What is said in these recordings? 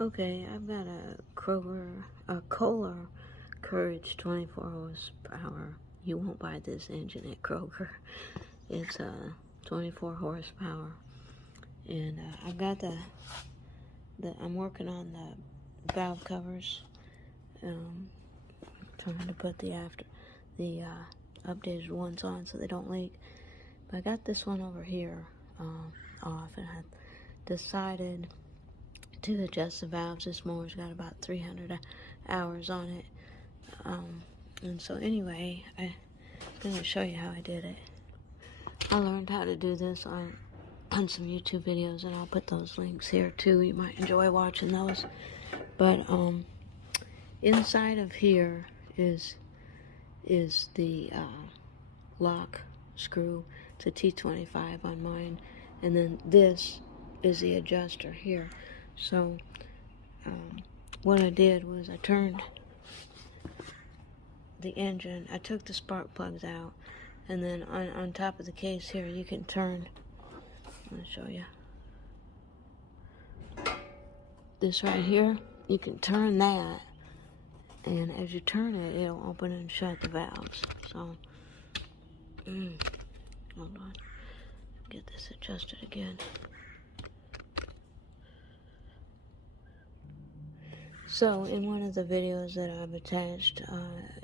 Okay, I've got a Kohler Courage 24 horsepower. You won't buy this engine at Kroger. It's 24 horsepower, and I've got I'm working on the valve covers. Trying to put the updated ones on so they don't leak. But I got this one over here off, and I decided to adjust the valves. This mower's got about 300 hours on it. And so anyway, I'm going to show you how I did it. I learned how to do this on some YouTube videos, and I'll put those links here too. You might enjoy watching those. But inside of here is the lock screw. It's a T25 on mine, and then this is the adjuster here. So what I did was I turned the engine, I took the spark plugs out, and then on top of the case here you can turn, I'm going to show you this right here. You can turn that, and as you turn it, it'll open and shut the valves. So hold on, get this adjusted again. So in one of the videos that I've attached,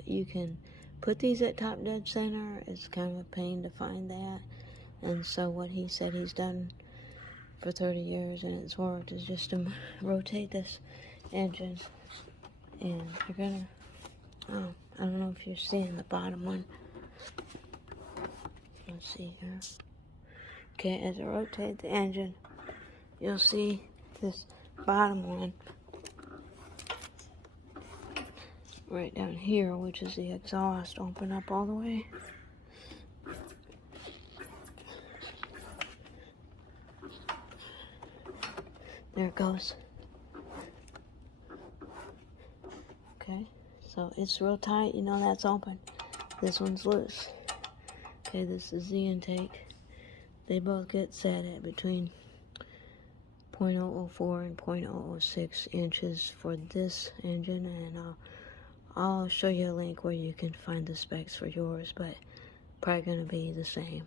you can put these at top dead center. It's kind of a pain to find that. And so what he said he's done for 30 years and it's worked is just to rotate this engine. And you're gonna, I don't know if you're seeing the bottom one. Let's see here. Okay, as I rotate the engine, you'll see this bottom one right down here, which is the exhaust, open up all the way. There it goes. Okay, so it's real tight, you know that's open. This one's loose. Okay, this is the intake. They both get set at between 0.004 and 0.006 inches for this engine, and I'll show you a link where you can find the specs for yours, but probably going to be the same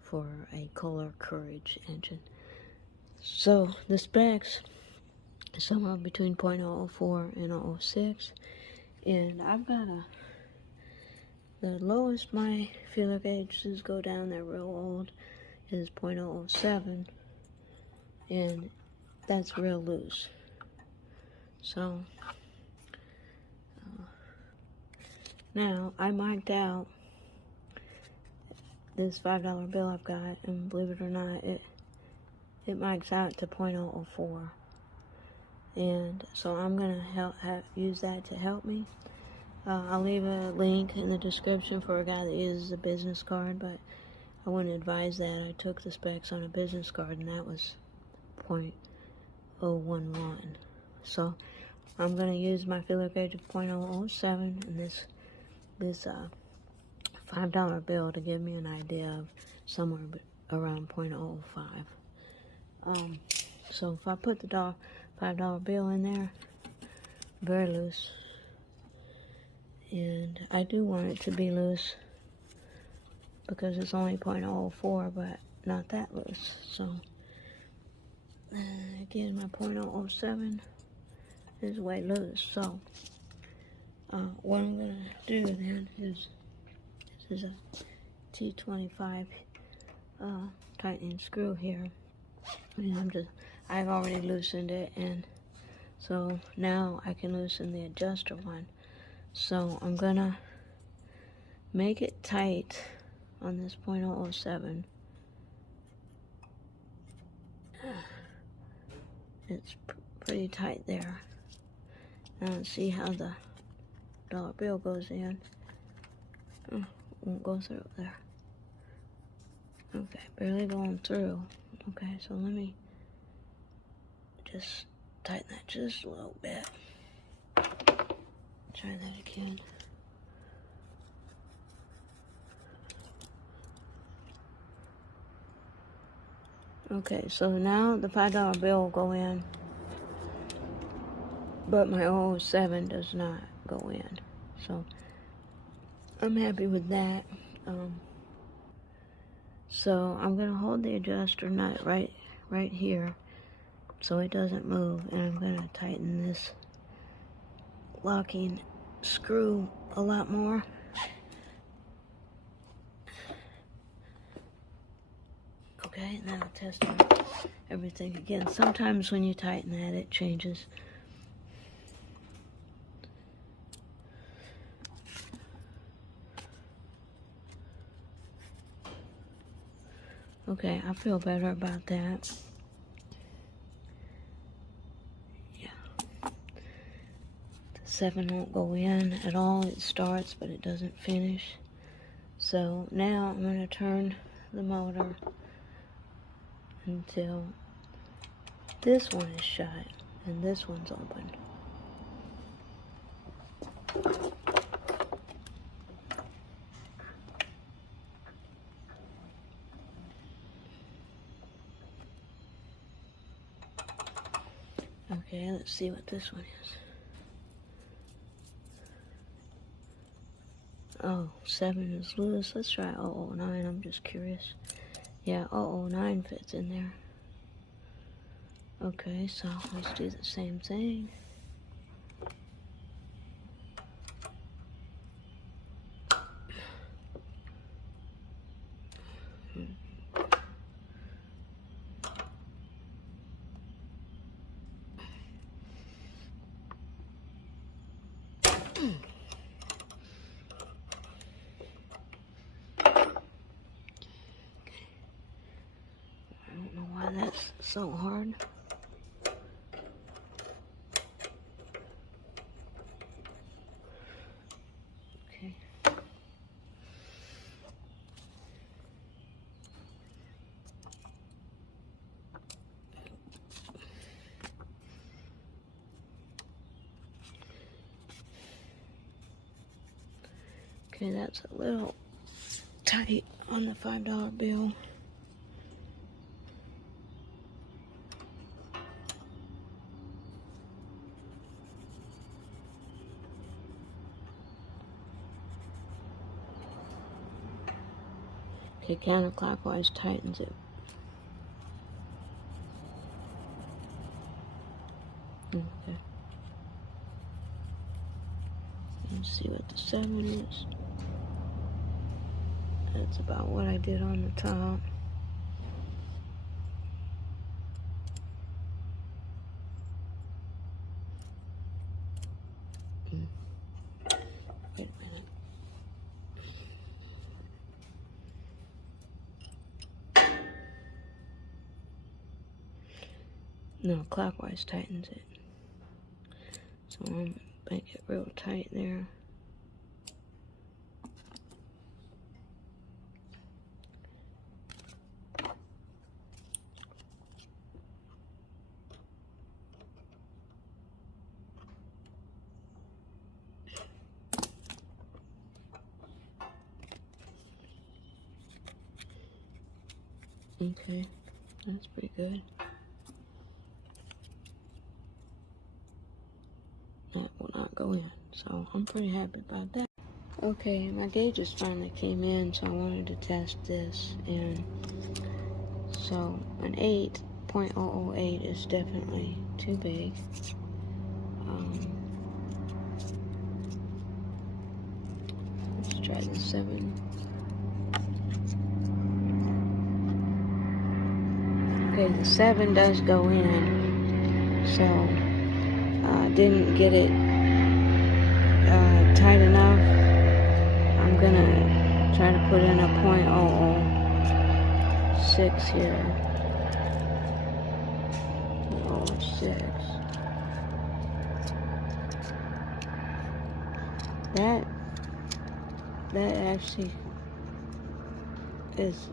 for a Kohler Courage engine. So the specs is somewhere between 0.004 and 0.06, and I've got the lowest my feeler gauges go down, they're real old, is 0.007, and that's real loose. So now I marked out this $5 bill I've got, and believe it or not, it marks out to 0.004, and so I'm gonna use that to help me. I'll leave a link in the description for a guy that uses a business card, but I wouldn't advise that. I took the specs on a business card, and that was 0.011. So I'm going to use my feeler gauge of 0.007 and this $5 bill to give me an idea of somewhere around 0.005. So if I put the $5 bill in there, very loose. And I do want it to be loose because it's only 0.04, but not that loose. So again, my 0.007 is way loose. So what I'm gonna do then is, this is a T25 tightening screw here, and I've already loosened it, and so now I can loosen the adjuster one. So I'm gonna make it tight on this 0.007. It's pretty tight there. Now let's see how the dollar bill goes in. Oh, won't go through there. Okay, barely going through. Okay, so let me just tighten that just a little bit. Try that again. Okay, so now the $5 bill will go in, but my 007 does not go in. So I'm happy with that. So I'm going to hold the adjuster nut right here so it doesn't move, and I'm going to tighten this locking screw a lot more. Okay, now I'll test everything again. Sometimes when you tighten that, it changes. Okay, I feel better about that. Yeah. The 7 won't go in at all. It starts, but it doesn't finish. So now I'm going to turn the motor until this one is shut and this one's open. Okay, let's see what this one is. Oh, 7 is loose. Let's try 009. I'm just curious. Yeah, 009 fits in there. Okay, so let's do the same thing. That's so hard. Okay. Okay, that's a little tight on the $5 bill. Okay, counterclockwise tightens it. Okay. Let's see what the 7 is. That's about what I did on the top. Wait a minute. No, clockwise tightens it. So I'm going to make it real tight there. Okay, that's pretty good. That will not go in, so I'm pretty happy about that. Okay, my gauges finally came in, so I wanted to test this, and so an 8.008 is definitely too big. Let's try the 7. Okay, the 7 does go in, so didn't get it tight enough. I'm gonna try to put in a .006 here. 0.06. That actually is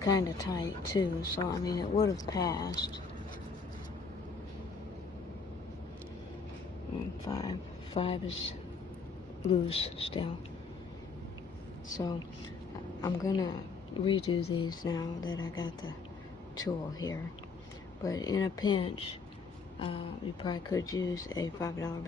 kind of tight too, so I mean it would have passed. 5 is loose still, so I'm gonna redo these now that I got the tool here. But in a pinch, You probably could use a $5 bill.